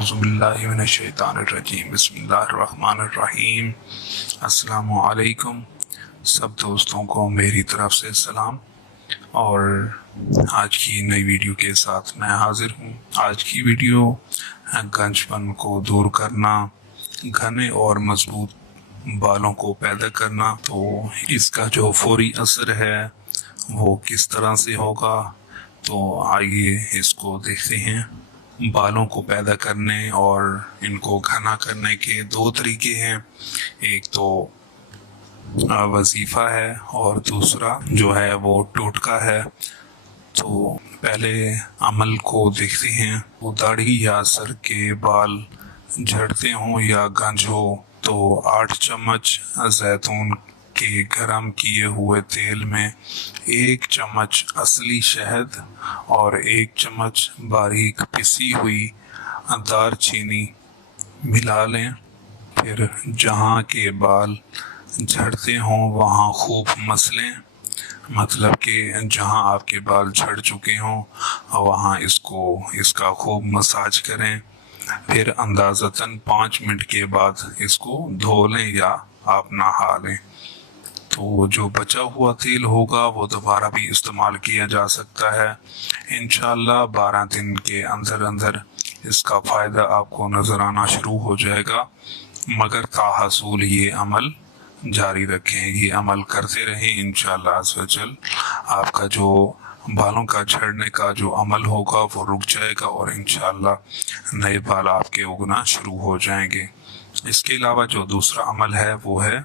اعوذ باللہ من الشیطان الرجیم بسم اللہ الرحمن الرحیم۔ السلام علیکم سب دوستوں کو میری طرف سے سلام، اور آج کی نئی ویڈیو کے ساتھ میں حاضر ہوں۔ آج کی ویڈیو گنج پن کو دور کرنا، گھنے اور مضبوط بالوں کو پیدا کرنا، تو اس کا جو فوری اثر ہے وہ کس طرح سے ہوگا، تو آئیے اس کو دیکھتے ہیں۔ بالوں کو پیدا کرنے اور ان کو گھنا کرنے کے دو طریقے ہیں، ایک تو وظیفہ ہے اور دوسرا جو ہے وہ ٹوٹکا ہے۔ تو پہلے عمل کو دیکھتے ہیں۔ وہ داڑھی یا سر کے بال جھڑتے ہوں یا گنج ہو تو 8 چمچ زیتون کے گرم کیے ہوئے تیل میں 1 چمچ اصلی شہد اور 1 چمچ باریک پسی ہوئی دار چینی ملا لیں۔ پھر جہاں کے بال جھڑتے ہوں وہاں خوب مسلیں، مطلب کہ جہاں آپ کے بال جھڑ چکے ہوں وہاں اس کا خوب مساج کریں۔ پھر اندازتاً 5 منٹ کے بعد اس کو دھو لیں یا آپ نہا لیں۔ تو جو بچا ہوا تیل ہوگا وہ دوبارہ بھی استعمال کیا جا سکتا ہے۔ انشاءاللہ 12 دن کے اندر اندر اس کا فائدہ آپ کو نظر آنا شروع ہو جائے گا، مگر تاحصول یہ عمل جاری رکھیں، یہ عمل کرتے رہیں۔ انشاءاللہ عز و جل آپ کا جو بالوں کا جھڑنے کا جو عمل ہوگا وہ رک جائے گا، اور انشاءاللہ نئے بال آپ کے اگنا شروع ہو جائیں گے۔ اس کے علاوہ جو دوسرا عمل ہے وہ ہے،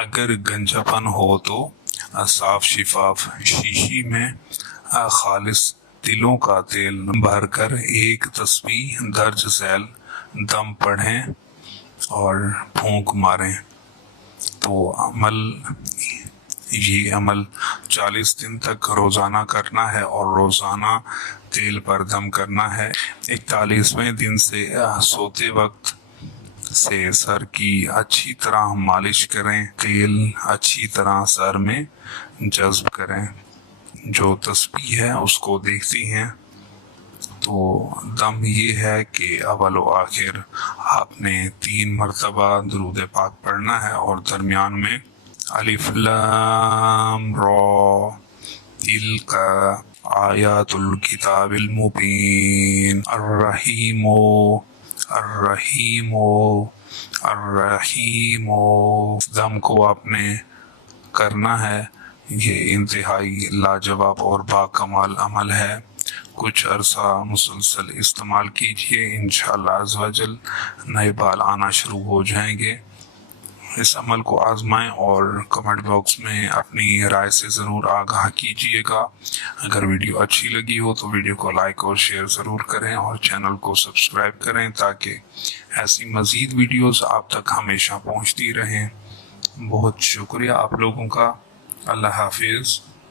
اگر گنجا پن ہو تو صاف شفاف شیشی میں خالص تلوں کا تیل بھر کر 1 تسبیح درج ذیل دم پڑھیں اور پھونک ماریں۔ تو یہ عمل 40 دن تک روزانہ کرنا ہے اور روزانہ تیل پر دم کرنا ہے۔ 41ویں دن سے سوتے وقت سے سر کی اچھی طرح مالش کریں، تیل اچھی طرح سر میں جذب کریں۔ جو تسبیح ہے اس کو دیکھتی ہیں، تو دم یہ ہے کہ اول و آخر آپ نے 3 مرتبہ درود پاک پڑھنا ہے، اور درمیان میں الف لام را تلک آیات الکتاب المبین الرحیم الرحیم الرحیم۔ دم کو آپ نے کرنا ہے۔ یہ انتہائی لاجواب اور باکمال عمل ہے۔ کچھ عرصہ مسلسل استعمال کیجئے، انشاءاللہ عز و جل نئے بال آنا شروع ہو جائیں گے۔ اس عمل کو آزمائیں اور کمنٹ باکس میں اپنی رائے سے ضرور آگاہ کیجئے گا۔ اگر ویڈیو اچھی لگی ہو تو ویڈیو کو لائک اور شیئر ضرور کریں، اور چینل کو سبسکرائب کریں تاکہ ایسی مزید ویڈیوز آپ تک ہمیشہ پہنچتی رہیں۔ بہت شکریہ آپ لوگوں کا۔ اللہ حافظ۔